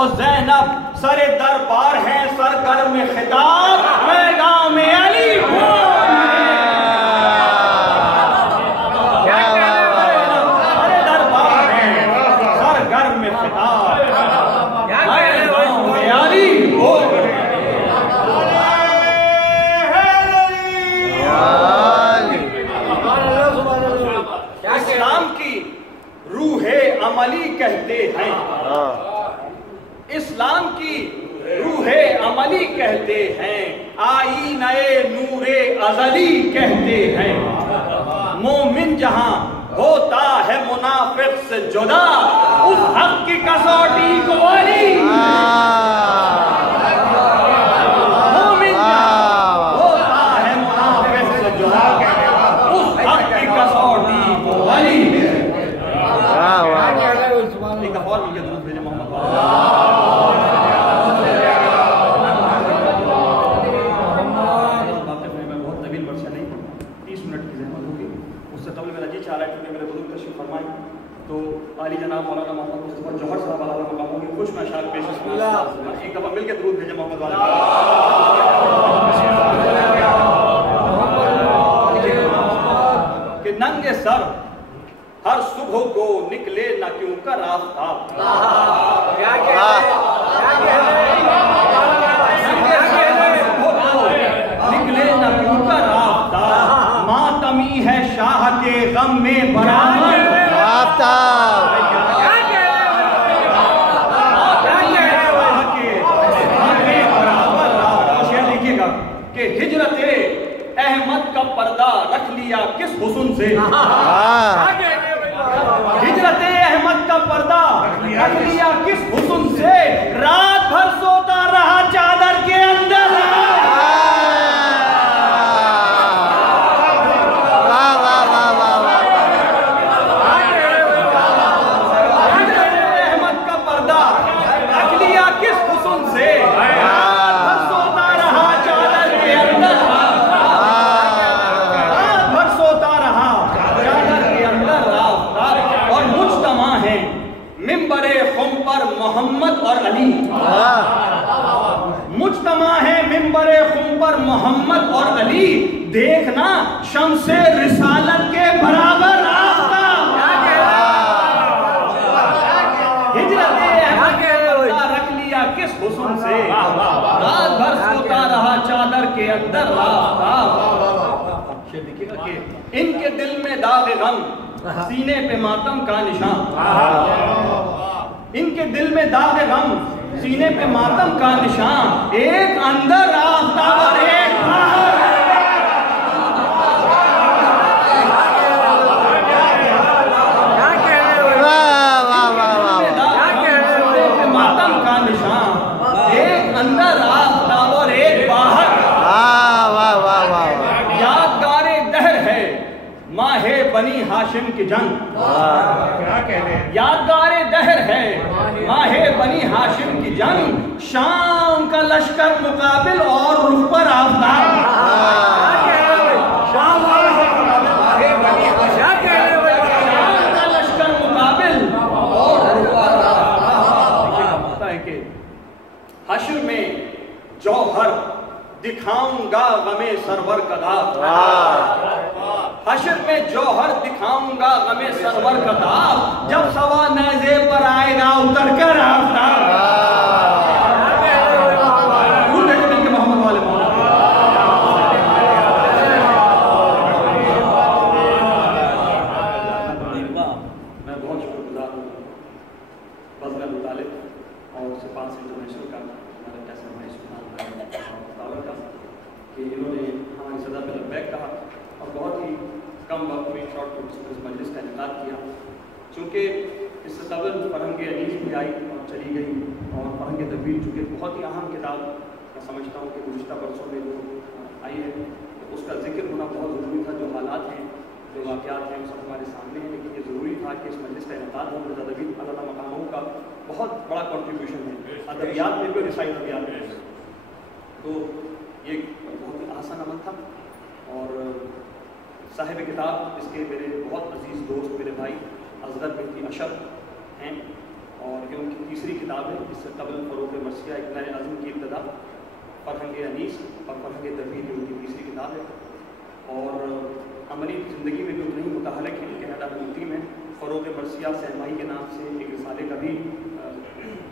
और ज़ैनब सरे दरबार है, सरगर में खिताब, मैं गाँव में अली सरे दरबार है, सरगर में खिताब, मैं गाँव में अली इस्लाम की रूहे अमली कहते हैं, इस्लाम की रूहे अमली कहते हैं, आई नए नूरे अज़ली कहते हैं। मोमिन जहां होता है मुनाफिक से जुदा, उस हक की कसौटी को अली, मोमिन जहां होता है मुनाफिक से जुदा, उस हक की कसौटी को अली। एक दफा और मिलकर दुरूद भेजे मोहम्मद बहुत तवील वर्षा नहीं, 30 मिनट की ज़हमत होगी। उससे कबल मेरा जी चाह रहा है क्योंकि मेरे बुजुर्ग तशरीफ फरमाए तो आली जनाब मौलाना मोहम्मद मुस्तफा जौहर साहब आला मकामों की खुश अशार पेश, एक दफा मिलकर दुरूद भेजे मोहम्मद वाला कि नंगे सर हर सुबह को निकले न क्यों का रास्ता, निकले न क्यों का रास्ता, मातमी है शाह के गम में बराबर रास्ता, लिखिएगा कि हिजरते अहमद का पर्दा रख लिया किस हुस्न से, हिजरत अहमद का पर्दा रख लिया किस हुस्न से, रात भर सोता रहा चादर के अंदर, हिजरत अहमद का पर्दा रख लिया किस हुस्न से, रात भर सोता रहा चादर के अंदर, रात भर सोता रहा चादर के अंदर, और मुज्तमा है मिंबरे खुम पर मोहम्मद और अली, मुज्तमा है मिंबरे खुम पर मोहम्मद और अली, देखना शम्से रिसालत के बराबर रास्ता, हिजरत अहमद रख लिया किस हुस्न से, रात भर सोता रहा चादर के अंदर रास्ता। देखिएगा कि इनके दिल में दाग गम, सीने पे मातम का निशान, इनके दिल में दाग गम, सीने पे मातम का निशान, एक अंदर रास्ता और एक बाहर, मातम का निशान, एक अंदर रास्ता और एक बाहर, यादगारे दहर है माहे बनी हाशिम की जंग, क्या कहते हैं, यादगारे दहर है माहे बनी हाशिम की जंग, शाम का लश्कर मुकाबिल और रुख पर आफ्ताब, शाम का लश्कर मुकाबिल और रुख पर आफ्ताब। पता है कि हश्र में जौहर दिखाऊंगा गमे सरवर का दाग, हश्र में जौहर दिखाऊंगा गमे सरवर का दाग, जब सवा नेज़े पर आएगा उतर कर आफ्ताब, मोहम्मद वाले मैं बहुत शुक्रगुजार हूँ बज़ल मुतालिब और सिपास इंटरनेशनल का, हमारे कैसे का कि इन्होंने हमारी सदा पे लब्बैक कहा और बहुत ही कम वक्त में शॉर्ट नोटिस मजलिस का इनेकाद किया। चूँकि इससे कबल फरहंग अनीस भी आई और चली गई, और फरहंग तदबीर चूँकि बहुत ही अहम किताब मैं समझता हूँ कि गुज़िश्ता बरसों में जो आई है तो उसका जिक्र होना बहुत ज़रूरी था। जो हालात हैं, जो वाक़यात हैं, सब हमारे सामने हैं, लेकिन ये ज़रूरी था कि इस मजलिस का इनेकाद हो। तदबीर अल्लाह मकामों का बहुत बड़ा कॉन्ट्रीब्यूशन है अदबियात में भी, रिसाई अदबियात में, तो ये बहुत ही आसान अमल था। और साहिब किताब इसके मेरे बहुत अजीज़ दोस्त, मेरे भाई असगर बिन अशर हैं, और ये उनकी तीसरी तीसरी किताब है। इससे कबल फ़रोग़ मर्सिया एक नए अज़्म की इब्तिदा, फ़रहंग अनीस और फ़रहंग तबीर उनकी तीसरी किताब है। और अमली ज़िंदगी में भी उतने ही मुतहरक हैं। कनाडा में मुक़ीम है। फ़रोग़ मर्सिया सहमाई के नाम से एक रिसाले का भी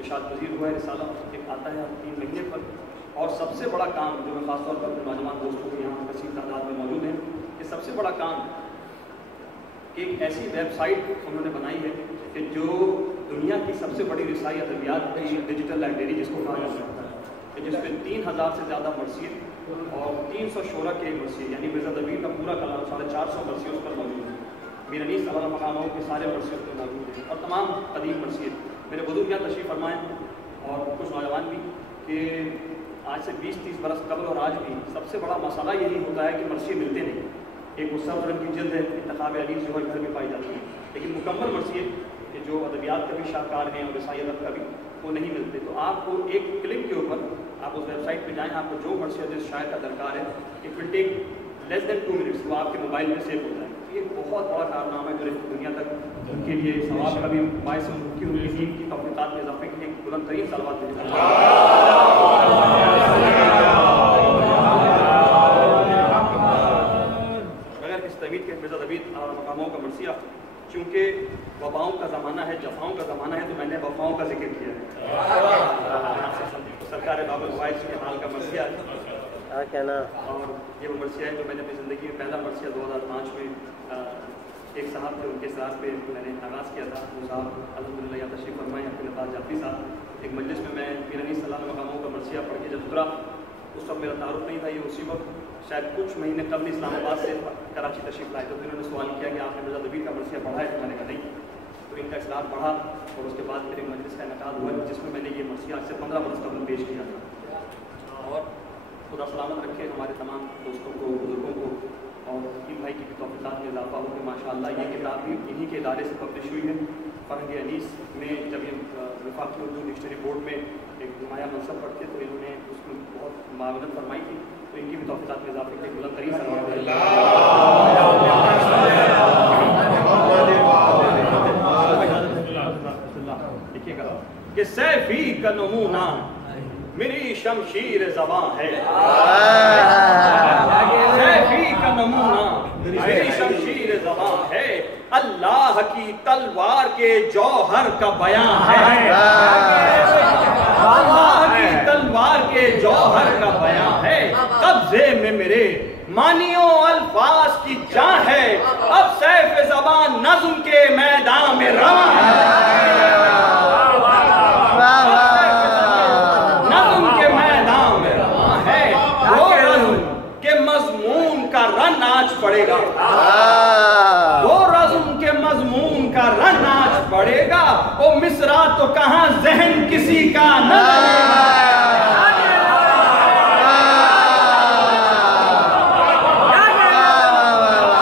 इशाद पज़ीर हुआ है। रिसाला एक आता है 3 महीने पर। और सबसे बड़ा काम जो मैं ख़ासतौर पर अपने नौजवान दोस्तों को यहाँ कसीर तादाद में मौजूद है, कि सबसे बड़ा काम एक ऐसी वेबसाइट उन्होंने बनाई है कि जो दुनिया की सबसे बड़ी रिसाई अदबियात की डिजिटल लाइब्रेरी जिसको कहा जा सकता है, कि जिसमें 3000 से ज़्यादा मर्सियत और 300 शोरा के मर्सियत यानी मिर्ज़ा दबीर का पूरा कलाम 450 मर्सियत उस पर मौजूद है। मीर अनीस सलाम मकामों के सारे मर्सियत पर मौजूद हैं और तमाम कदीम मर्सियत। मेरे बुजुर्ग यहाँ तशरीफ़ फरमाएँ और कुछ नौजवान भी, कि आज से 20-30 बरस कबल और आज भी सबसे बड़ा मसला यही होता है कि मर्सियत मिलते नहीं। एक मुसफ़ रंग की जिल्द है, इंतखाब अलीफ जो है घर में पाई जाती है, लेकिन मुकम्मल मर्सियत कि जो अदबियात के भी शाहकार हैं और रसाई अदब का भी, वो नहीं मिलते। तो आपको एक क्लिक के ऊपर आप उस वेबसाइट पे जाएं, आपको जो मर्सियत जिस शायर का दरकार है, it will take less than 2 minutes, वो आपके मोबाइल में सेव हो जाए। ये बहुत बड़ा कारनामा है जो दुनिया तक उनके लिए सवाब का भी बायस उनकी दीन की तौफ़ीक़ात में इजाफे के लिए बुलंद तरीन सलवात बगैर किसी तमीद के मिर्ज़ा दबीर और मकामों का मर्सिया, चूँकि वफ़ाओं का ज़माना है, जफ़ाओं का ज़माना है, तो मैंने वफ़ाओं का जिक्र किया है। सरकार बाबुल वाइस के हाल का मर्सिया है क्या ना, और ये वो मर्सिया है जो मैंने अपनी ज़िंदगी में पहला मर्सिया 2005 में एक साहब थे, उनके साथ पे मैंने आगाज़ किया था। वो साहब अल्हम्दुलिल्लाह यहाँ तशरीफ़ फरमाए, अपने नवाज़ जाफ़री साहब। एक मजलिस में मैं मीर अनीस सलाम मकामों का मर्सिया पढ़ के जब उतरा, उस वक्त मेरा तारुफ नहीं था। ये उसी वक्त शायद कुछ महीने कबल इस्लामाबाद से कराची तशरीफ़ लाए, तो इन्होंने सवाल किया कि आपने मिर्ज़ा दबीर का मर्सिया पढ़ा है? तो मैंने कहा नहीं। तो इनका इस्लाम पढ़ा और उसके बाद फिर एक मजलिस का इनेकाद हुआ जिसमें मैंने ये मर्सिया आज से 15 बरस कबल पेश किया था। और खुदा सलामत रखे हमारे तमाम दोस्तों को, बुजुर्गों को, और इन भाई की भी तौफ़ीक़ात में इजाफा हो कि माशाअल्लाह ये किताब भी इन्हीं के इदारे से पब्लिश हुई है। फ़रहंग अनीस में जब ये वफाकी उर्दू डिक्शनरी बोर्ड में एक नुमाया मनसब पढ़ते तो इन्होंने उसमें बहुत मावनत फरमाई थी, तो इनकी भी तौफ़ीक़ात में इजाफे के बुलंद तरीन सलावत लिखिएगा कि सैफ़ी का नमूना मेरी शमशीर ज़बां है, सैफ़ी का नमूना मेरी शमशीर ज़बां है, अल्लाह की तलवार के जौहर का बयां है, अल्लाह की तलवार के जौहर का बयां है, कब्ज़े में मेरे मानियों अल्फाज की जान है, अब सैफ़ ज़बां नज़्म के मैदान में रवां है, नाच पड़ेगा वो रज़्म के मज़मून का रंग नाच पड़ेगा, वो मिसरा तो कहाँ ज़हन किसी का न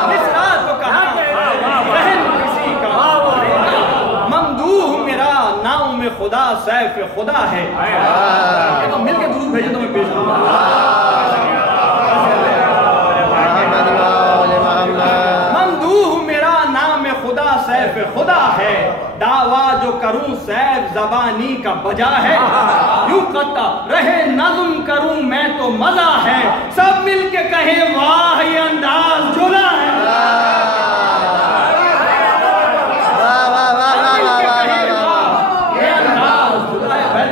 मिसरा तो कहाँ ज़हन किसी का ममदूह मेरा नाम में खुदा सैफ खुदा है। तो मिलके दुरूद भेजो तो मैं पेश करूंगा। खुदा है दावा जो करूं सैफ ज़बानी का बजा है, यूं कता रहे नज़्म करूं मैं तो मजा है, सब मिलके कहे वाह ये अंदाज जुला है, ये अंदाज जुदा है,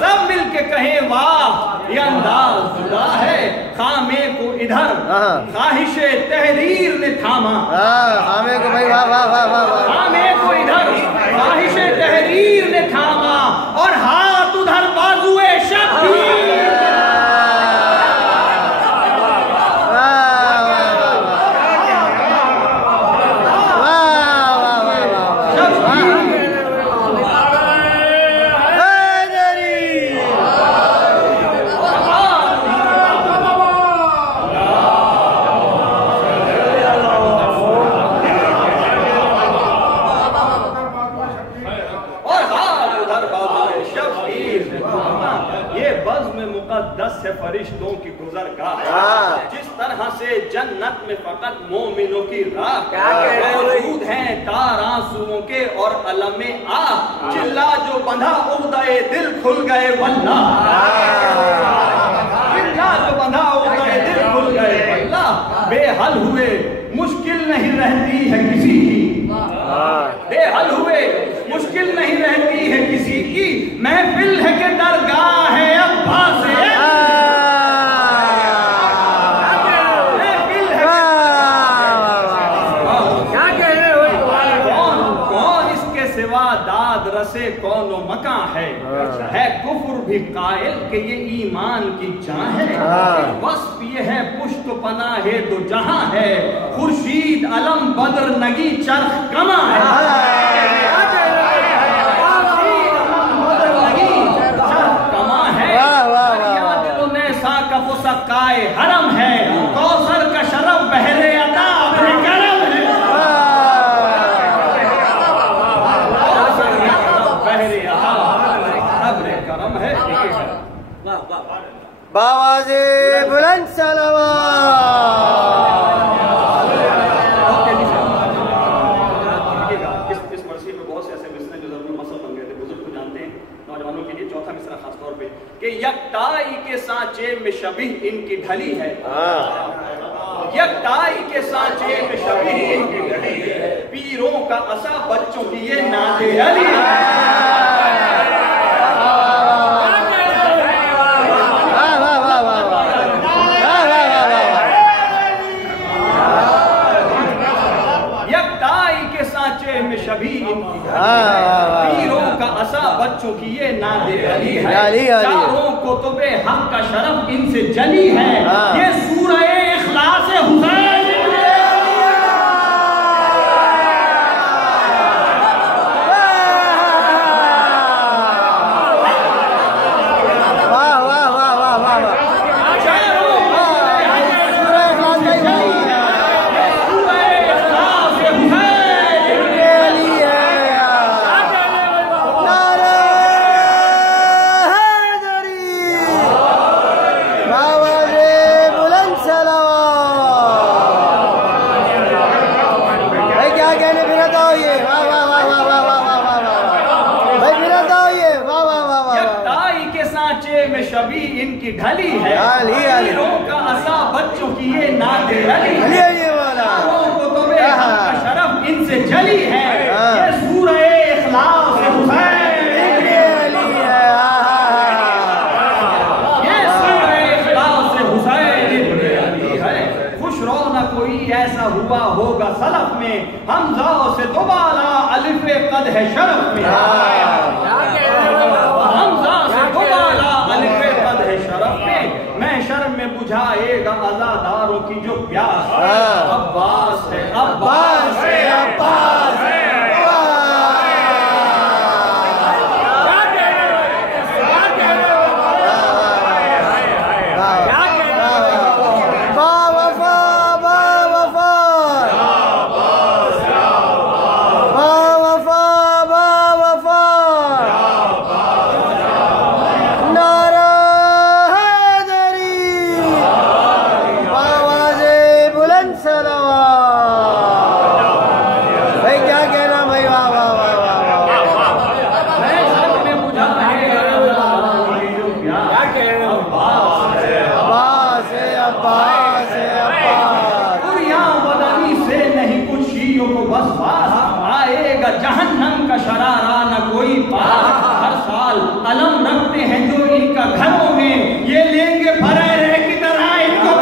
सब मिलके कहे वाह ये अंदाज जुदा है, खामे को इधर ख्वाहिशे तहरीर ने थामा, खामे को भाई वाह वाह वाह वाह, खामे को इधर ख्वाहिशे तहरीर ने थामा और हाथ उधर बाजुए शब्बीर, फरिश्तों की गुज़रगाह, जिस तरह से जन्नत में फकत मोमिनों की राह, मौजूद हैं तार आंसुओं के और अलमे आ, चिल्ला जो बंधा उहदा गए दिल खुल गए वल्लाह, जो बंधाओ गए दिल खुल गए वल्लाह, बेहल हुए मुश्किल नहीं रहती है किसी की, बेहल हुए मुश्किल नहीं रहती है किसी की, महफिल है के दरगाह है अब्बास से, महफिल है कौन इसके सिवा दाद रसे कौन मकां है कुफ्र भी कायल के ये ईमान की जान है, वस्फ ये है पुश्त पनाहे दो जहां है, खुर्शीद अलम बद्र नगी चरख कमा है, सकाए हरम है, कौसर का शरफ बहरे अता अपने करम है, बहरे अता अपने करम है। बावाज़े बुलंद इस मरसी में बहुत से ऐसे मिसरे जो जरूर मसल बन गए थे, बुजुर्ग को जानते हैं, नौजवानों के लिए चौथा मिसरा खास तौर पे कि यकताई के सांचे में शबीह इनकी ढली है, यकताई के सांचे में शबीह इनकी ढली है, पीरों का असा बच्चों की ये नादे अली पीरों का असा बच्चों की ये नादे अली है, चारों को तो बेहक का शरफ इनसे जली है, ये सूरह इखलास हुसैन इनकी ढली है, पीरों का असा बच्चों की ये नादे अली को तो बेहक का शरफ इनसे जली है, ये सूरह इखलास हुसैन ये सूरह इखलास हुसैन इब्ने अली है, खुश रौनक कोई ऐसा हुआ होगा सलफ में, हमजा से दोबारा अलिफ कद है शरफ में, हमजा से दोबारा अलिफ कद है शरफ में, महशर में बुझाएगा अज़ादारों की जो प्यास, अब्बास है अब्बास है अब्बास है, जहन्नम का शरारा न कोई पास, हर साल अलम रखते हैं जो इनका घरों में, ये लेंगे फरेरे की तरह इनको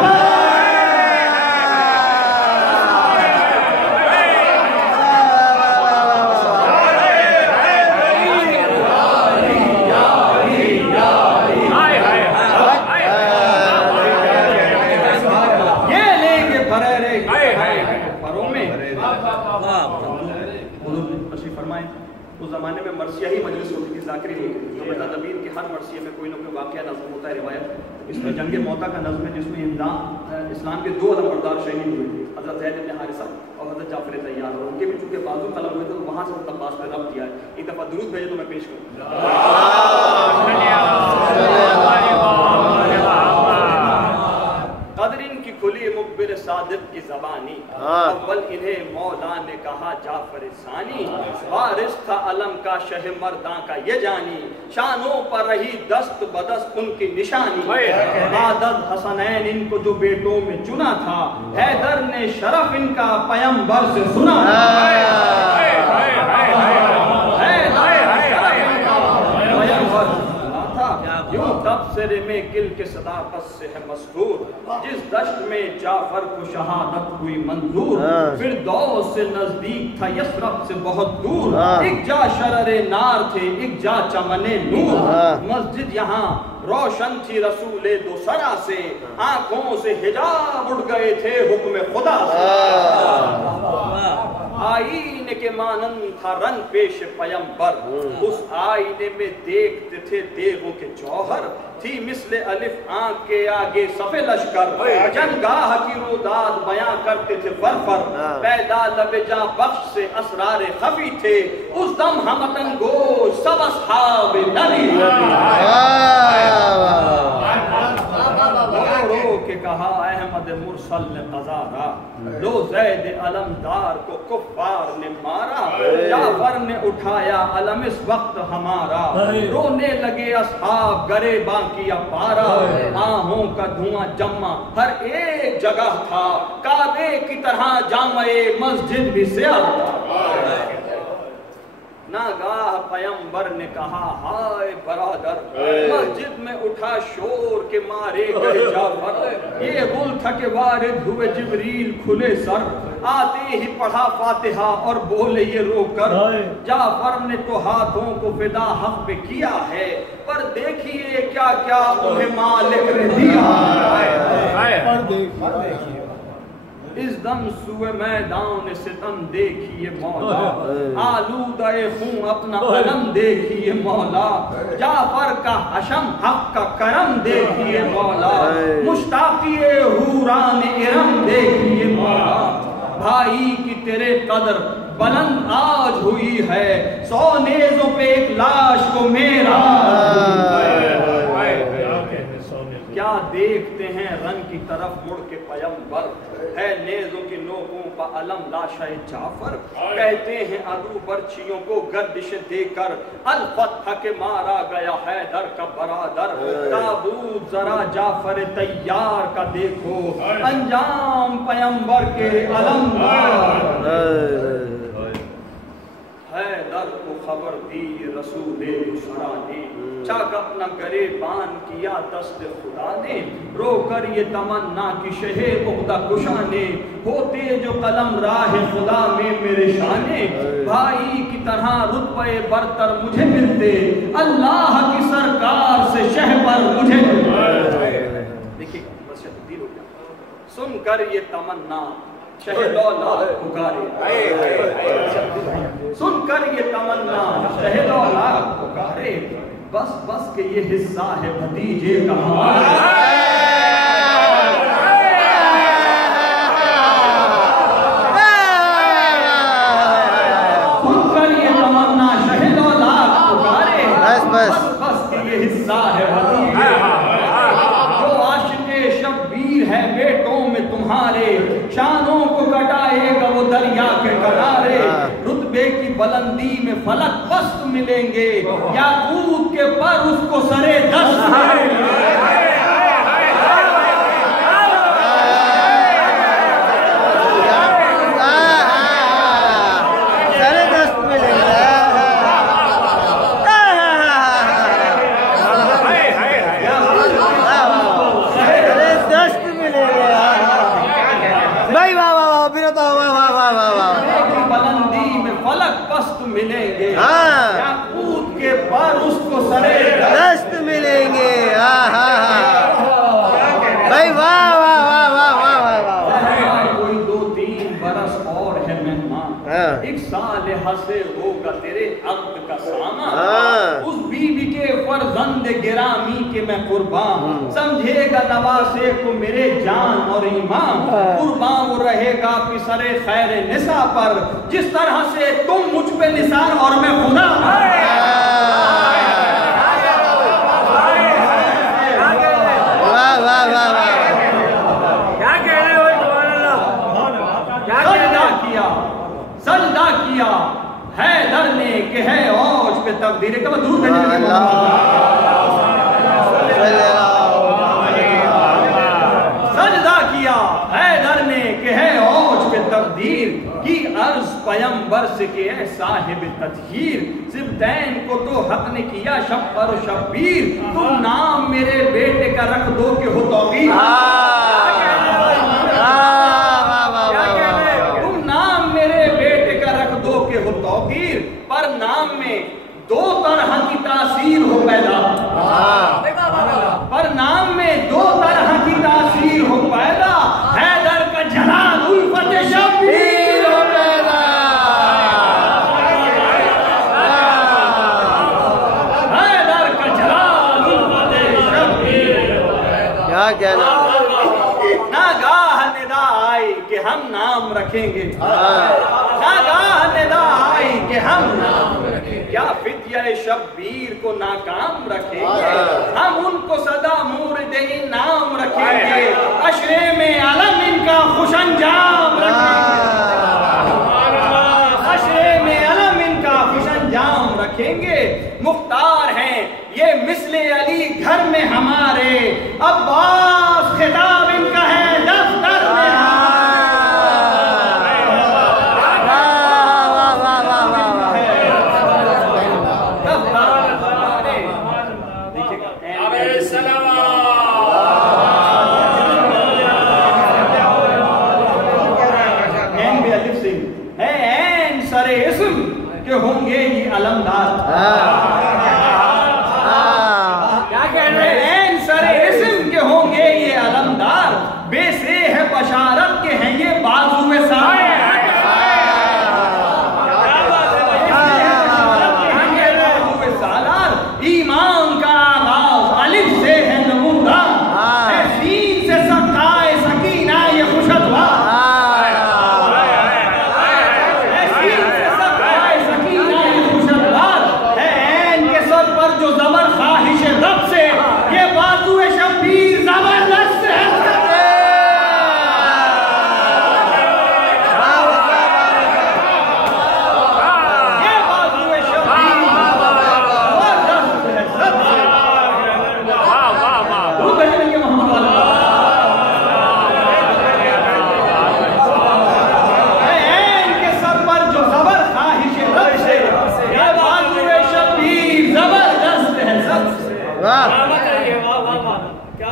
ये लेंगे फरेरे घरों में। उस ज़माने में मरसिया ही मजलिस होती थी, ज़ाकिरी होती थी, तो नबीन के हर मरसिया में कोई ना कोई वाक़या नज़म होता है, रिवायत। इसमें जंग मौता का नज़म है जिसमें इस्लाम के दो अलमबरदार शहीद हुए थे, हज़रत ज़ैद इब्न हारिसा और हज़रत जाफ़र तैयार, और उनके भी चूँकि बाजू कलम हुए थे तो वहाँ से अब्बास ने रब्त किया है। एक दफ़ा दुरूद भेजे तो मैं पेश कदरिन की खुली मुकबिर सादिक की ज़बानी, अव्वल इन्हें मौला ने कहा जाफर सानी, वारिस था अलम का शह मर्दा का ये जानी, शानों पर रही दस्त बदस्त उनकी निशानी। आदत हसनैन इनको जो बेटों में चुना था, हैदर ने शरफ इनका पैगंबर से सुना। यूं तबसरे में गिल के सदाकत से है मस्तूर, जिस दश्त में जाफर को शहादत हुई मंजूर। फिर दौस से नजदीक था यसरब से बहुत दूर, एक जा शररे नार थे एक जा चमने नूर। मस्जिद यहाँ रोशन थी रसूले दो सरा से, आंखों से हिजाब उड़ गए थे हुक्म खुदा से। आईने के मानंद था रंग पेश पैगंबर, उस आईने में देखते थे देवों के जौहर। थी मिसले अलिफ आंख के आगे सफे लश्कर, जनगाह की रोदाद बयां करते थे फरफर। पैदा लबेजा बख्श से असरारे खफी थे, उस दम हमतन गोश सब अस्हाब नबी। रो के कहा अहमद मुरसल ने कज़ारा, लो ज़ैद अलमदार को कुफ्फार ने मारा। जाफर ने उठाया अलम इस वक्त हमारा, रोने लगे अस्हाब गरेबां की अपारा। आहों का धुआं जमा हर एक जगह था, काबे की तरह जामे मस्जिद भी स्याह था। नागाह पैगंबर ने कहा हाय बरादर, मस्जिद में उठा शोर के मारे गए जाफर। ये गुल थके वारिद हुए जिब्रील खुले सर, आते ही पढ़ा फातिहा और बोले ये रोकर। जाफर ने तो हाथों को फिदा हक पे किया है, पर देखिए क्या क्या उन्हें मालिक ने दिया। इस दम सुए मैदान सितम देखिए मौला, आलूदे खून अपना अलम देखिए मौला। जाफर का हशम हक का करम देखिए मौला, मुश्ताक़िए हूरान इरम देखिए मौला। भाई की तेरे कदर बुलंद आज हुई है, 100 नेज़ों पे एक लाश को मेरा। क्या देखते हैं रंग की तरफ मुड़ के पैगंबर, है नेज़ों की नोकों का अलम लाशा जाफर। कहते हैं अबू बर्छियों को गर्दिश देकर, अल-फत्ह के मारा गया हैदर का बरादर। ताबूत जरा जाफर तैयार का देखो, अंजाम पैगंबर के अलमदार। हैदर को खबर दी रसूले दुसरा ने, चाक अपना गरेबान किया दस्त खुदा ने। रोकर ये तमन्ना की शहे उक़दा कुशा ने, होते जो कलम राह खुदा में मेरे शाने। भाई की तरह रुतबे बरतर मुझे मिलते, अल्लाह की सरकार से शहबर मुझे मिलते। देखिए बस तब्दील हो गया। सुनकर ये तमन्ना शहदौलाद पुकारे, सुनकर ये तमन्ना शहदौलाद पुकारे। बस बस के ये हिस्सा है भतीजे का हमारा। सुनकर ये तमन्ना शहदौलाद पुकारे, बस बस के ये हिस्सा है भतीजे। जो आशिक़े शब्बीर है बेटों में तुम्हारे, शानों को कटाएगा वो दरिया के किनारे। रुतबे की बुलंदी में फलक पस्त मिलेंगे, याकूत के पर उसको सरे दस्त मिलेंगे। मिलेंगे याकूत के पर उसको सरे दस्त मिलेंगे। भाई वाह वाह वाह वाह वाह वाह। कोई 2-3 बरस और है मेहमान, एक साल हंसे होगा तेरे अब्द का सामा। उस बीवी के फर्जंद गिरामी के मैं कुर्बान, समझेगा नवासे को मेरे जान और ईमान। कुर्बान वो रहेगा पिसरे खैर निसा पर, जिस तरह से तुम मुझ पे निसार और मैं खुदा। वाह वाह वाह वाह। क्या कह रहे हो सजदा किया हैदर ने कि है पे तकदीर का दूर करने सजदा किया हैदर ने कि है औज पे तकदीर की अर्ज पयंबर से के है साहिब तजहीर ज़िब्दैन को तो हक ने किया शब्बर और शब्बीर तुम नाम मेरे बेटे का रख दो कि हो तौकीर तुम नाम मेरे बेटे का रख दो कि हो तौकीर पर नाम में दो तरह की तासीर हो पैदा पर नाम में दो तरह की तासीर हो पैदा हैदर का जलाल उल्फत शब्बीर हो पैदा हैदर का जलाल उल्फत शब्बीर क्या कहना नागाह निदा आई कि हम नाम रखेंगे नागाह निदा आई कि हम नाम क्या फित्या शब्बीर को नाकाम रखेंगे हम उनको सदा मूर्द इनाम रखेंगे अशरे में अलम इनका खुश अंजाम अशरे में अलम इनका खुश अंजाम रखेंगे मुख्तार हैं ये मिसले अली घर में हमारे अब्बास खिताब इनका है दफ्तर में होंगे ये अलमदार क्या कह रहे हैं सरे इस्म के होंगे ये अलमदार बेसे है बशारत के हैं ये बाजुए साए ईमान का आगाज अलिफ से है नमूदार है सीन से सकाए सकीना ये खुशदवा जो जबर ख्वाहिश रब से ये बाजुए शब्बीर जबरदस्त है ये बाजुए शब्बीर जबरदस्त है सबसे इनके सर पर जो जबर ख्वाहिश रब से ये बाजुए शब्बीर जबरदस्त है सबसे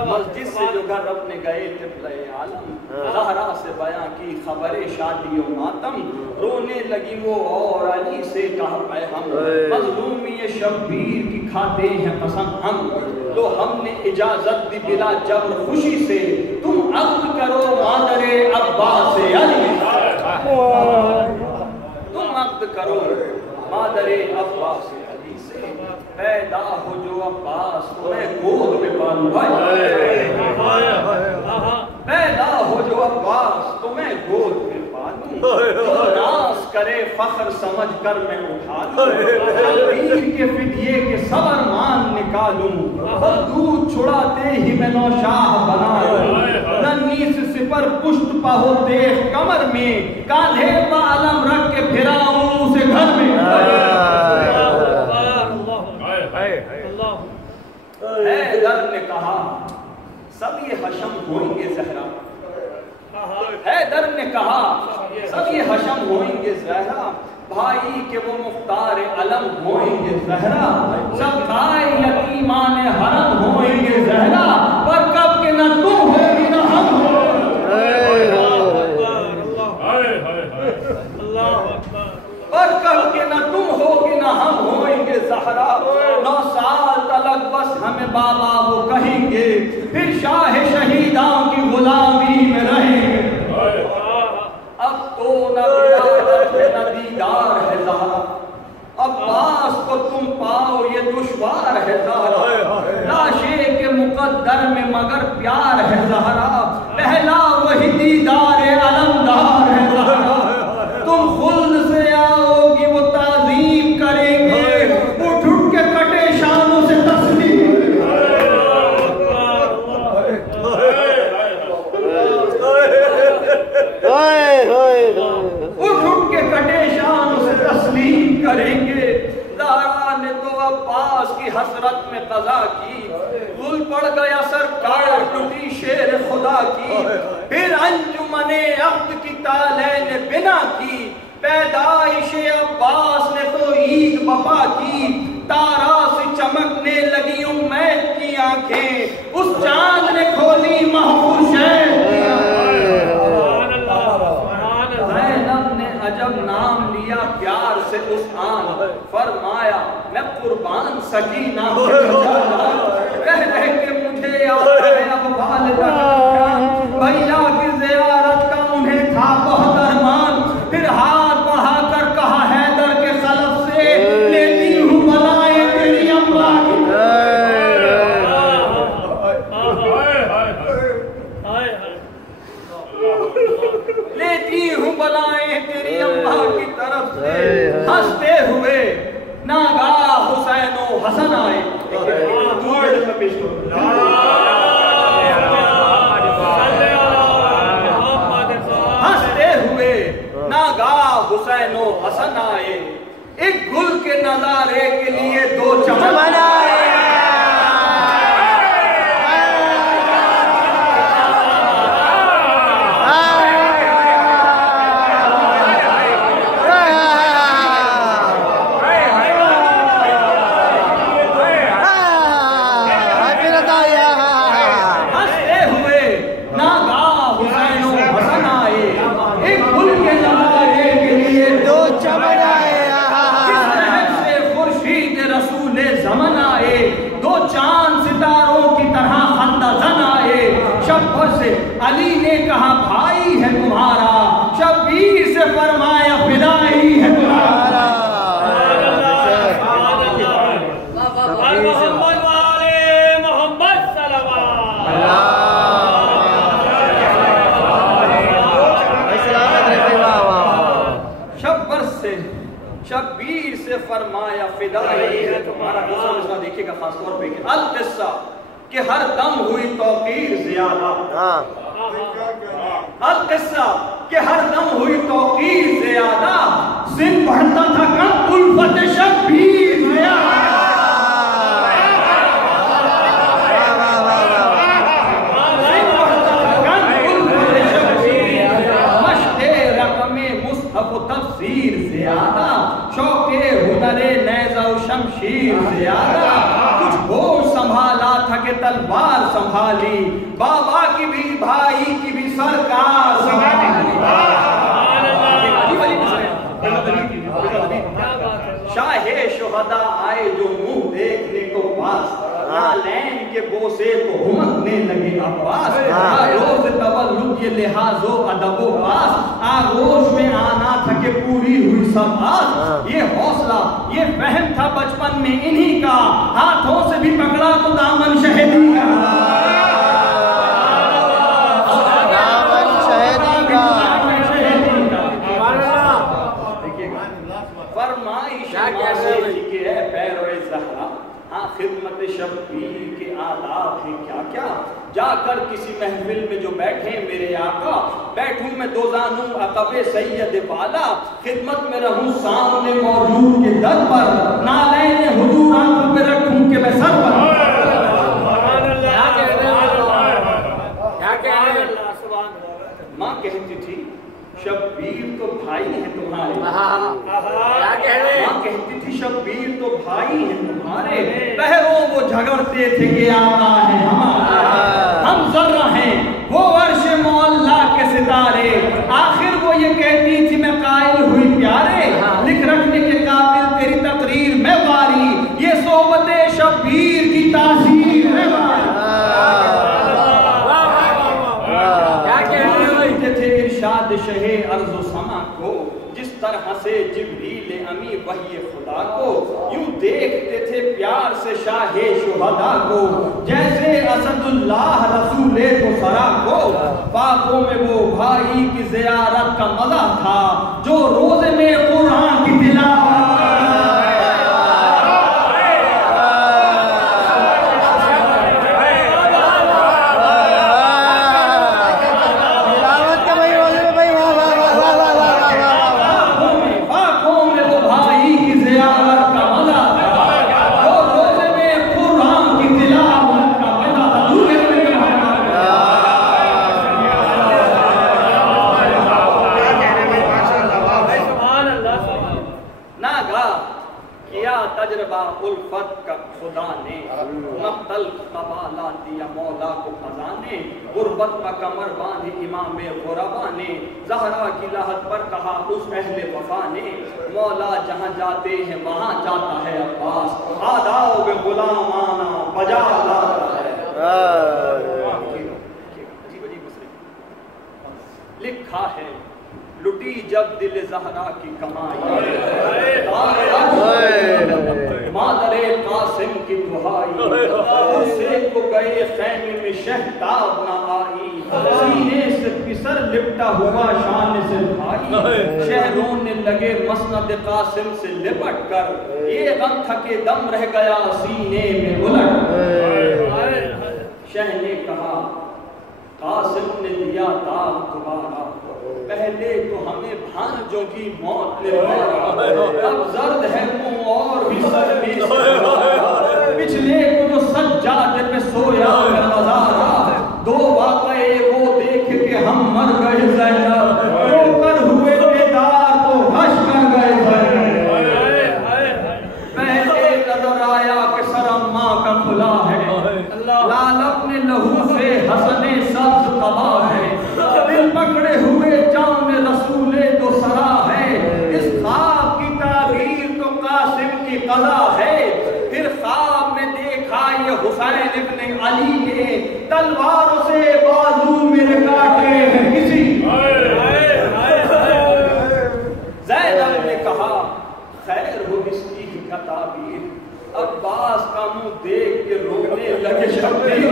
मस्जिद से जो घर अपने गए तिफले आलम ज़हरा से बयां की खबरे शादी और मातम रोने लगी वो और अली से कहा हम मजलूम ये शब्बीर की खाते हैं कसम हम तो हमने इजाजत दी बिला जबर खुशी से तुम अक्द करो मादरे अब्बास से अली तुम अक्द करो मादरे अब्बास से अली से पैदा हो जो अब्बास तो मैं गोद में पालूं पैदा हो जो अब्बास तो मैं गोद में पालूं जो नाज करे फख्र समझ कर मैं उठा लूं शब्बीर के फिदिये के सबर मान निकालूं और दूध छुड़ाते ही मैं नौशाह बना लूं नन्ही से सिपर पुष्ट पाहो देख कमर में कांधे पर अलम रख के फिराऊं उसे घर में हैदर ने कहा सब ये हशम होंगे ज़हरा हैदर ने कहा सब ये हशम होंगे ज़हरा भाई के वो मुख्तार अलम होंगे ज़हरा सब खाए यतीमान हरम होंगे ज़हरा पर कब के न तुम होगी न हम पर कब के न तुम होगी न हम होंगे ज़हरा 9 साल तलक बस हमें बाबा वो कहेंगे फिर शाह शहीदां की गुलामी में रहेंगे अब तो न दीदार है ज़हरा अब्बास को तुम पाओ ये दुश्वार है ज़हरा लाशे के मुकद्दर में मगर प्यार है ज़हरा पहला वही दीदार अलमदार है ज़हरा तुम खुल्द से आओगी वो ताज़ीम करेंगे उठ उठ के कटे शानों से तस्लीम उठ उठ के कटे शानों से तस्लीम करेंगे ज़हरा ने कज़ा की, गुल पड़ गया सरकार टूटी शेर खुदा की, फिर अंजुमने अब्द की ताले ने बिना की, पैदाइशे अब्बास ने तो ईद बपा की, तारा से चमकने लगी उम्मीद की आंखें, उस चांद ने खोली महफूज शहर की ज़ैनब ने अजब नाम लिया प्यार से उस आन, फरमाया मैं कुर्बान सकीना रह रह के मुझे याद है अब वालिदा भैया की ज़ियारत का उन्हें था बहुत अरमान, फिर हाथ बढ़ाकर कहा हैदर के खलफ से लेती हूँ बलाए तेरी अम्मा की, लेती हूँ बलाएं तेरी अम्मा की तरफ से, हंसते हुए नागा हुसैन और हसन आए। हंसते हुए नागा हुसैन और हसन आए, एक गुल के नजारे के लिए दो चमन आए। अली ने कहा भाई है तुम्हारा, शब्बीर से फरमाया फिदाई है तुम्हारा। शब्बीर से फरमाया फिदाई है तुम्हारा। दूसरा देखिएगा खास तौर पे अल किस्सा कि हर दम हुई तौकीर ज्यादा, अल किस्सा कि हर दम हुई तौकीर ज्यादा, जिन बढ़ता था कम उल्फत शब्बीर ज्यादा, जिन बढ़ता था कम उल्फत शब्बीर, मशते रकमे मुस्तफ तफसीर ज्यादा, शौके हुनरे नेज़ा शमशीर ज्यादा, कुछ होश संभाला था कि तलवार संभाली, बाबा की भी भाई की भी सरकार संभाली। शाहे शुहदा आए जो मुंह देखने को पास, नालैन के बोसे को हुमकने लगे अब्बास, रोज तवल्लुद ये लिहाजो अदबो पास, आगोश में आना था कि पूरी हुई सब आस, ये हौसला ये फहम था बचपन में इन्हीं का, हाथों से भी पकड़ा तो दामन शहीदी का, खिदमत शब्बीर के आदाब है क्या क्या, जाकर किसी महफिल में जो बैठे मेरे आका, बैठूं मैं दो जानू अकबे सैयद वाला, खिदमत में रहूं सामने मौजूद के दर पर, नालैन हुजूर आंखों पे रखूं के मैं सर पर। माँ कहती थी शब्बीर तो भाई है तुम्हारे, माँ कहती थी शब्बीर तो भाई है तुम्हारे, बहरों वो झगड़ते थे कि आका है हमारा, हम जर्रा हैं वो अर्श मौला के सितारे, आखिर वो ये कहती थी मैं कायल हुई प्यारे, लिख रखने के काबिल तेरी तकरीर में वारी, ये सोबते शब्बीर की तासीर में वारी। इरशाद शहे अर्ज़ो समा को, जिस तरह से जिब्रील अमी वही खुदा को, यूं देखते थे प्यार से शाहे शुहदा को, जैसे असदुल्लाह रसूले को सरा को, पाकों में वो भाई की ज़ियारत का मजा था, जो रोज़े में कुरान की तिलावत, खुदा ने, मक्तल तबाला दिया मौला को खजाने, गुर्बत का कमर बांधी इमाम गुरबा ने, ज़हरा की लहद पर कहा उस अहले वफा ने, मौला जहाँ जाते हैं वहाँ जाता है अब्बास, आदाओ बे गुलामाना बजा लाता है। लिखा है लुटी जब दिल ज़हरा की कमाई, मादरे कासिम की दुहाई, उससे को गए खैमे में शहताब न आई, सीने से पिसर लिपटा हुआ शान से भाई, शहरों ने लगे मसनद कासिम से लिपट कर, ये गम थके दम रह गया सीने में उलट। शह ने कहा कासिम ने दिया ताब दोबारा, पहले तो हमें भांजों की मौत ने मारा, अब जर्द है मुंह और भी सर में पिछले को जो सज्जादे पे सोया नजारा, दो वाक़े वो देख के हम मर गए ज़ैनब, रोकर हुए बेदार तो हंस कर गए पहले नजर आया कि सर अम्मा का खुला है, लाल अपने लहू से हंसने सब्ज कबा है, दिल पकड़े हुए जाम रसूले दो सरा है, इस ख्वाब की ताबीर तो कासिम की कज़ा है, फिर ख्वाब में देखा ये हुसैन इब्न अली ने, तलवारों से बाजू मेरे काटे हैं किसी। ज़ैनब ने कहा खैर हो इसकी का ताबीर, अब्बास का मुंह देख के रोने लगे शब्बीर,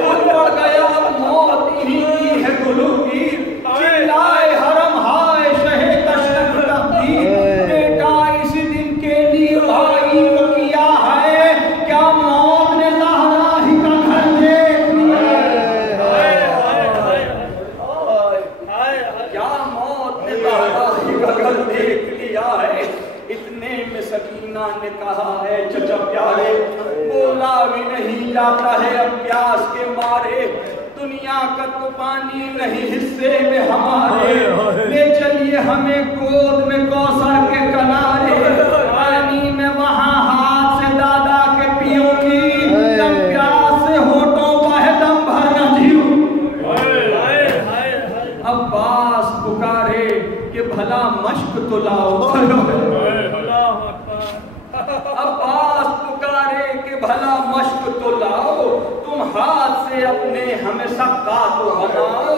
पड़ गया मौत ही की है गुलूगीर, चिल्लाए हरम हाय शहे तशरफ तकदीर, बेटा इसी दिन के लिए भाई को किया है, क्या मौत ने ज़हरा ही का घर देख लिया, क्या मौत ने ज़हरा ही का घर देख लिया है। इतने में सकीना ने कहा है चचा प्यारे, बोला भी नहीं जाता है अब प्यास के मारे, दुनिया का तो पानी नहीं हिस्से में हमारे, ले चलिए हमें गोद में कौसर के किनारे, पानी में वहां हाथ से दादा के पियोगी, दम प्यास से होठों पर है दम भरना जीव। अब्बास पुकारे कि भला मश्क तो लाओ, अब्बास पुकारे कि भला मश्क तो लाओ, तुम हाथ से अपने हमें सक्का तो बनाओ,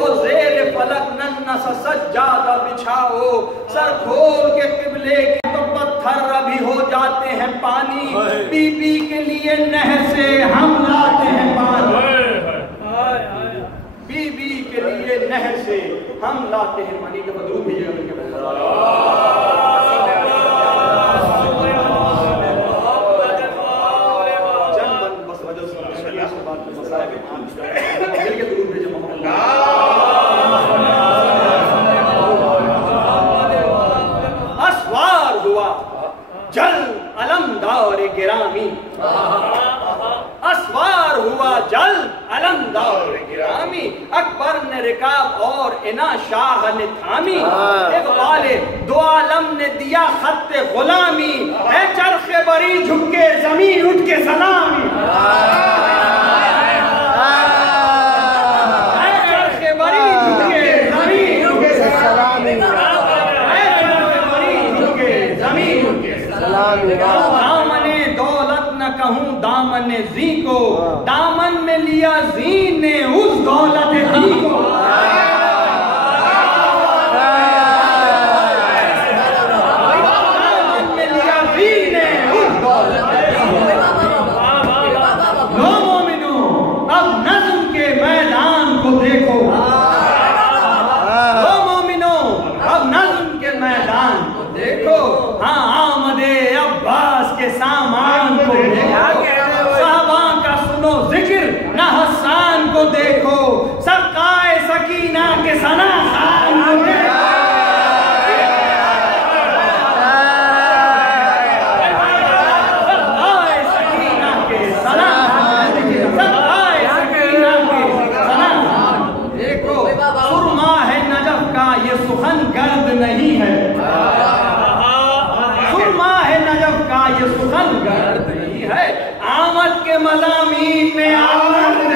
और ज़ेर फलक नन्ना सा सज्जादा बिछाओ, सर खोल के किबले के तो पत्थर अभी हो जाते हैं पानी, बीबी के लिए नहर से हम लाते हैं पानी, बीबी के लिए नहर से हम लाते हैं पानी। का बदरूद भेजिएगा मिलके असवार हुआ जल अलमदार गिरामी, असवार हुआ जल अलमदार गिरामी, अकबर ने रिकाब और इना शाह ने थामी, इक़बाले दो आलम ने दिया खत्ते गुलामी, है चरखे बरी झुके जमीन उठ के सलामी, है चरखे बरी झुके जमीन उठ के सलामी, है चरखे बरी झुके जमीन उठ के सलामी, दामने दौलत न कहूँ दामन जी को, दामन में लिया जी ने उस दौलत जी को, दामन में लिया जी ने उस दौलत जी को। लो मोमिनो अब नज़्म के मैदान को देखो, लो मोमिनो अब नज़्म के मैदान को देखो, हाँ आमदे अब्बास के सामान को देखो, साहबा का सुनो जिक्र न हसान को देखो, सरकाए सकीना के सना खान को देखो, सरकाए सकीना के सना खान, सरकाए सकीना के सना खान को देखो, सुरमा है नजफ का ये सुखन गर्द नहीं है, सुरमा है नजफ का ये सुखन गर्द नहीं है, आमद के मज़ामीन में आमद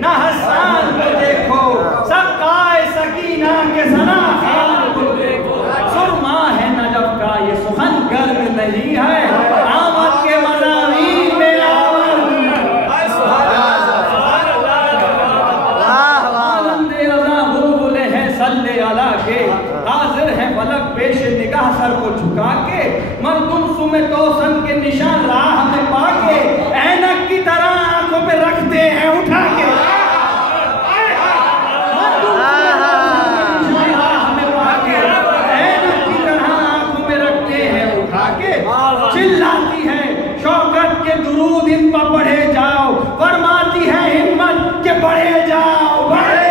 ना हसन को देखो, सकाए सकीना के सना खान को देखो, सुरमा है नजफ का ये सुखन गर्म नहीं है, आमद के मज़ामीन में आमद आनंदे रज़ा बुलबुले हैं सल्ले अला के, हाजिर है फलक पेश निगाह सर को झुका के, मर्दुम सुमे तोसन के निशान राह में पाके, ऐनक की तरह आंखों पे रखते हैं उठा के, चिल्लाती है शौकत के दुरूद इन पर पढ़े जाओ, फरमाती है हिम्मत के बढ़े जाओ बढ़े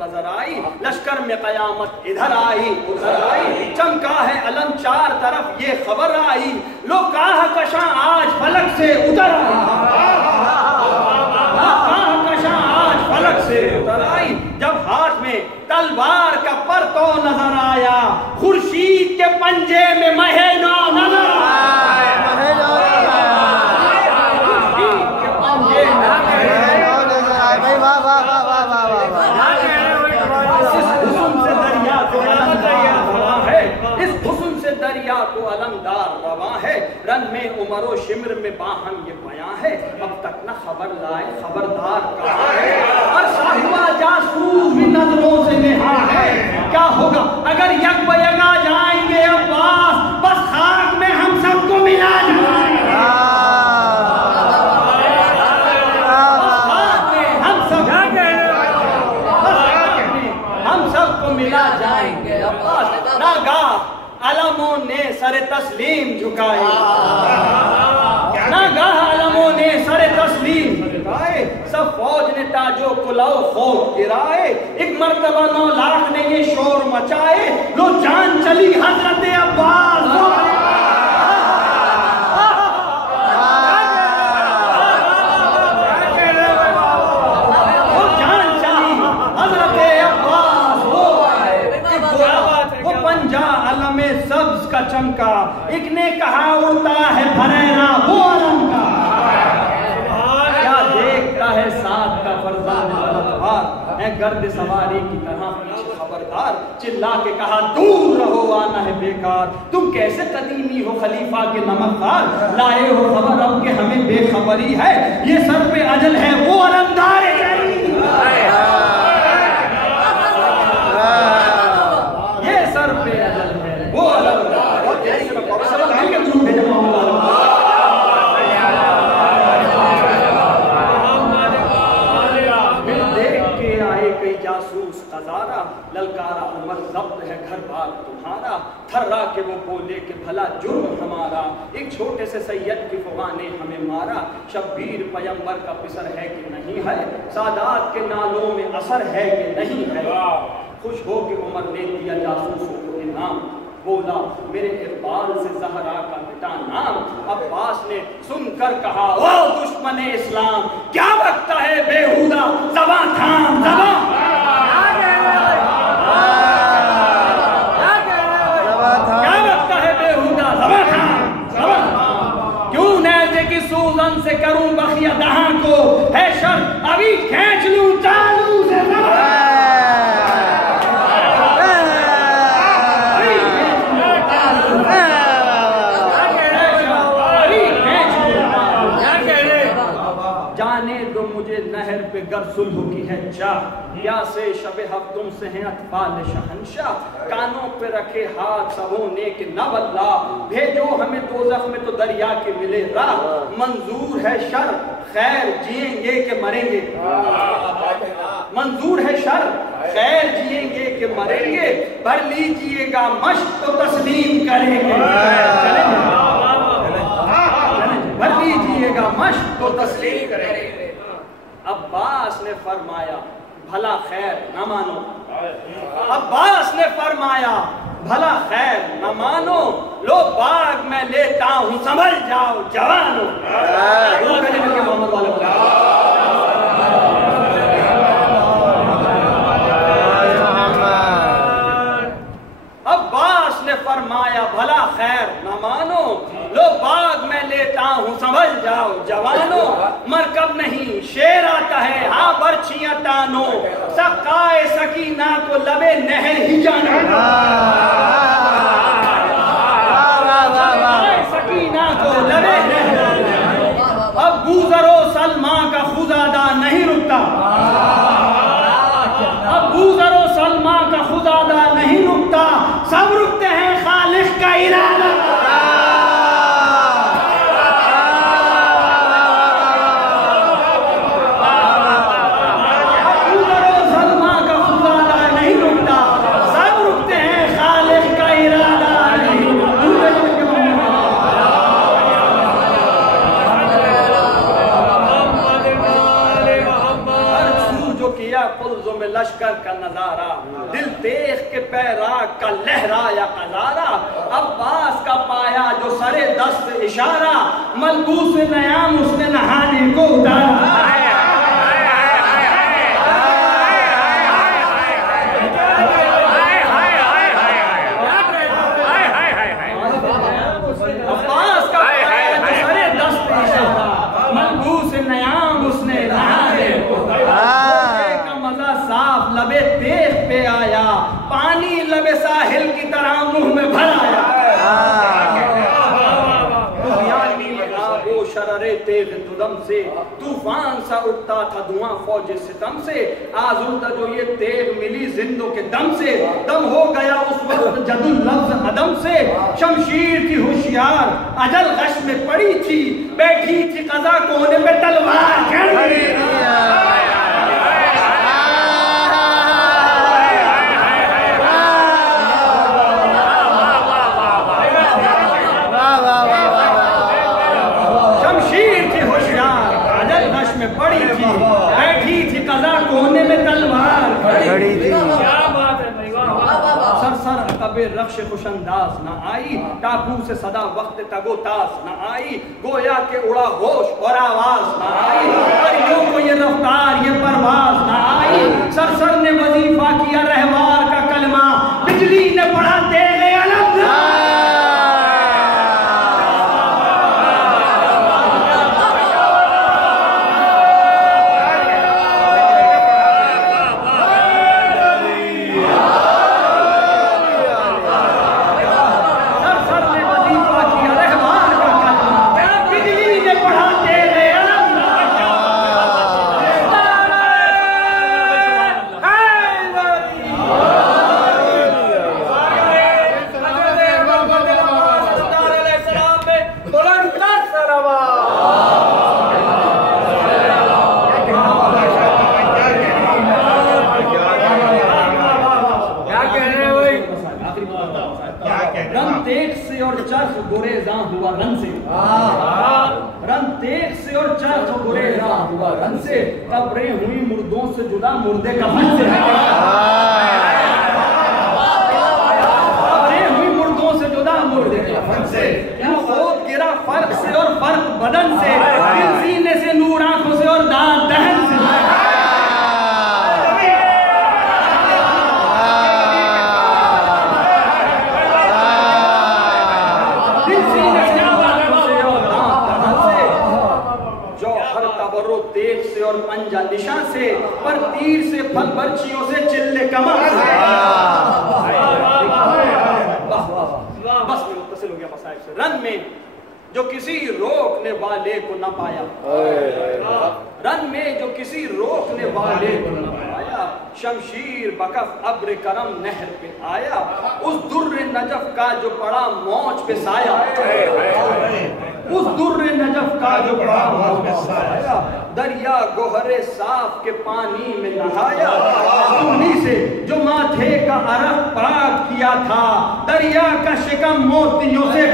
नजर आई, लश्कर में कयामत इधर आई उधर आई, चमका है अलम चार तरफ ये खबर आई, लो काह कशा आज फलक से उतर आई, जब हाथ में तलवार का परतो नजर आया, खुर्शीद के पंजे में महीना नजर आया, दरिया को अलमदार रवा है, रन में उमरो शिमर में बाहम ये बयां है, अब तक न खबर लाए खबरदार कहाँ है, और साहिबा जासूस भी नजरों से नेहा है, क्या होगा अगर यक बयगा जाएंगे अब्बास, बस खाक में हम सबको मिला जाएंगे, हम सबको मिला जाएंगे अब्बास, नागा अलमों ने सरे तस्लीम झुकाए, नागाह अलमों ने सरे तस्लीम झुकाए, सब फौज ने ताजो कुलाओ खौफ गिराए, एक मर्तबा 9 लाख ने ये शोर मचाए, लो जान चली हजरत अब्बास, सब्ज का चमका, एक ने कहा उड़ता है फरेरा वो अलम का, क्या देखता है साथ का फरजान बलतवार, है गर्द सवारी की तरह पीछे खबरदार, चिल्ला के कहा दूर रहो आना है बेकार, तुम कैसे कदीमी हो खलीफा के नमकदार, लाए हो खबर अब के हमें बेखबरी है, ये सर पे अजल है वो अलमदार है, ये सर पे अजल है वो देख के आए कई जासूस नजारा, ललकारा उमर जब्त है घर बार तुम्हारा, थर्रा के वो बोले कि भला जुर्म हमारा, एक छोटे से सैयद की फवा ने हमें मारा, शब्बीर पैगंबर का पिसर है कि नहीं है, सादात के नालों में असर है कि नहीं है, खुश हो के उमर ने दिया जासूसों को इनाम, बोला मेरे इकबाल से ज़हरा का बेटा नाम, अब्बास ने सुनकर कहा ओ दुश्मन इस्लाम, क्या वक्त है बेहुदा ज़बान थाम ज़बान, क्या वक्त है बेहुदा ज़बान थाम, क्यों नेज़े की सूजन से करूं बखिया दहां को, है शर्त अभी खींच लूं चालू से जाने दो मुझे नहर पे गर सुल्ह की है चाह या से शबे हक तुमसे हैं अतफाल शहंशाह कानों पे रखे हाथ सबों ने कि न वल्ला भेजो हमें दोज़ख में तो दरिया के मिले राह मंजूर है शर खैर जिएंगे कि मरेंगे मंजूर है शर खैर जिएंगे कि मरेंगे भर लीजिएगा मश्क तो तस्लीम करेंगे भर लीजिएगा मश्क तो तस्लीम करेंगे। अब्बास ने फरमाया भला खैर न मानो अब्बास ने फरमाया भला खैर न मानो लो बाग में लेता हूँ संभल जाओ जवानो। अब्बास ने फरमाया भला खैर न मानो लो बाग में लेता हूँ संभल जाओ जवानो मरकब नहीं शेर आता है हाँ बर्छियां तानो सकाए सकीना को लबे नहर ही जानो सकीना को लबे नहर अब गुजरो सलमा का खुजादा नहीं रुकता अब गुजरो सलमा का खुजादा नहीं रुकता सब रुकते हैं खालिक का इरादा। लश्कर का नजारा दिल देख के पैराग का लहराया कजारा अब्बास का पाया जो सरे दस्त इशारा मलबूस नयाम उसने नहाने को उतारा। अब्बास का पाया जो सरे दस्त इशारा मलबूस नयाम उसने नहाने को साफ लबे देख पे आया पानी लबे साहिल की तरह मुंह में भर आया वो शररे तेज तुदम से तूफान सा उठता था धुआं फौज सितम से आज़ुर्दा जो ये तेग मिली जिंदों के दम से दम हो गया उस वक्त जदुल लफ्ज़ अदम से शमशीर थी होशियार अजल गश में पड़ी थी बैठी थी कज़ा कोने पे तलवार खड़ी बैठी थी कज़ा कोने में तलवार खड़ी थी। क्या बात है भाई सर सर कबे रख्श खुशंदाज न आई टापू से सदा वक्त तगोताज न आई गोया के उड़ा होश और आवाज न आई परियों को ये रफ्तार ये परवाज न आई सर सर ने वजीफा किया रहवार का कलमा बिजली ने पढ़ा दे गए अलग कब्रें हुई मुर्दों से जुदा मुर्दे कफन से कब्रें हुई मुर्दों से जुदा मुर्दे कफन से खून गिरा फर्क से और फर्क बदन से सीने से नूर आंखों से और दांत दहन से और पंजा निशान से पर तीर से फल बर्छियों से चिल्ले कमा बस में मुत्तसिल हो गया मसाइब से रन में जो किसी रोकने वाले को न पाया किसी रोकने वाले को न पाया। शमशीर बकफ अब्र करम नहर पे आया, उस दुर्र नजफ का जो पड़ा मौज पे साया, उस दुर्र नजफ का जो पड़ा मौज पे साया। दरिया गोहरे साफ के पानी में नहाया, उन्हीं से जो माथे का अरफ पाक किया था, दरिया का शिकम मोतियों से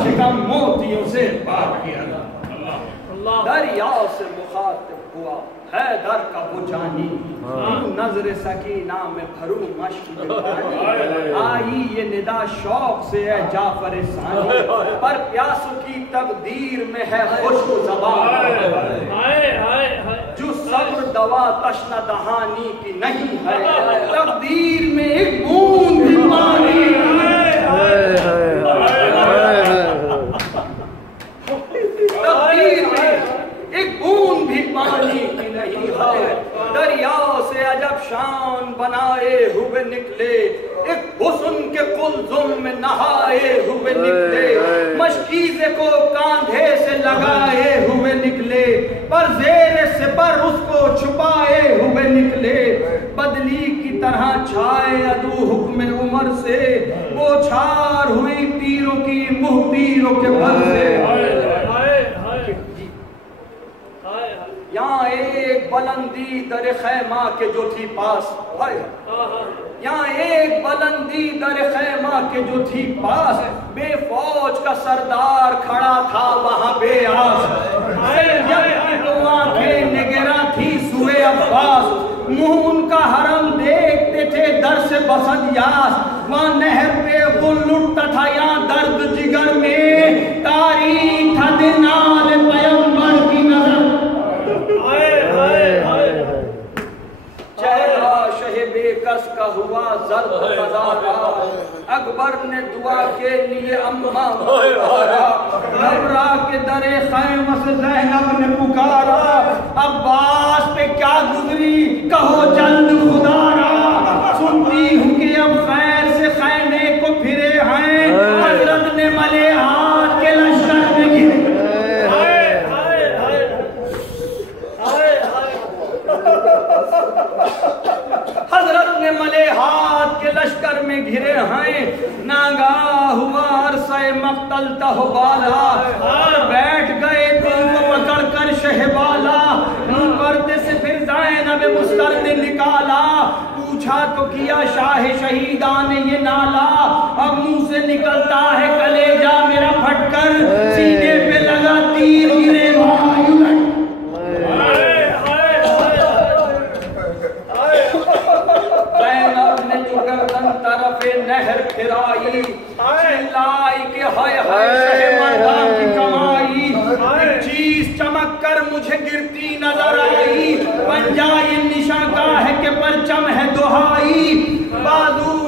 शिकम मोतियों से पाक किया था। दरिया से मुखातिब हुआ है दर का वो जानी, नजर सकीना में भरू मश्क में पानी। आई ये निदा शौक से है जाफर सानी, पर प्यासों की तकदीर में है खुश्क ज़बान। जो सब्र दवा तश्ना दहानी की नहीं है, तकदीर में एक बूंद भी पानी। तकदीर में एक बूंद भी पानी की नहीं है। दरिया से अजब शान बनाए हुए निकले, एक हुस्न के कुलजुम में नहाए हुए निकले। मशकीज़े को कांधे से लगाए हुए निकले, पर ज़ेर से पर उसको छुपाए हुए निकले। बदली की तरह छाए अदू हुक्म उमर से, वो छार हुई तीरों की मुँह तीरों के भर से। यहाँ एक बुलंदी दर खैमा के जो थी पास, यहाँ एक बुलंदी दर खैमा के जो थी पास, बेफौज का सरदार खड़ा था वहाँ बेआस। आंखें निगरा थी सुए अब्बास, मुंह उनका हरम देखते थे दर से बसद यास। वहाँ नहर पे वो लुटता था यहाँ दर्द जिगर में, तारीख था दिन आले पैगंबर की नजर। चेहरा शहे बेकस का हुआ जर्द खजाना, अकबर ने दुआ के लिए अम्मा घबरा के दरे खैमा से ज़ैनब ने पुकारा, अब्बास पे क्या गुजरी कहो जल्द खुदारा। सुनती हूँ कि अब खैर से खैमे को फिरे हैं, हजरत ने मले हाथ के लश्कर में घिरे। हजरत ने मले हाथ के लश्कर में घिरे हैं, नागा हुआ अरसे मक्तल तहबाला, और बैठ गए दिल को पकड़ कर शहबाला। पर्दे से फिर ज़ैनब मुस्तर ने निकाला, पूछा तो किया शाह शहीदा ने ये नाला। अब मुंह से निकलता है कलेजा मेरा फटकर, सीने पे लगा तीर गिरे तरफे नहर फिराई, चिल्लाई के हाय हाय शहमर्दां की कमाई। चीज चमक कर मुझे गिरती नजर आई, पंजा ये निशा का है कि परचम है दुहाई। बाजू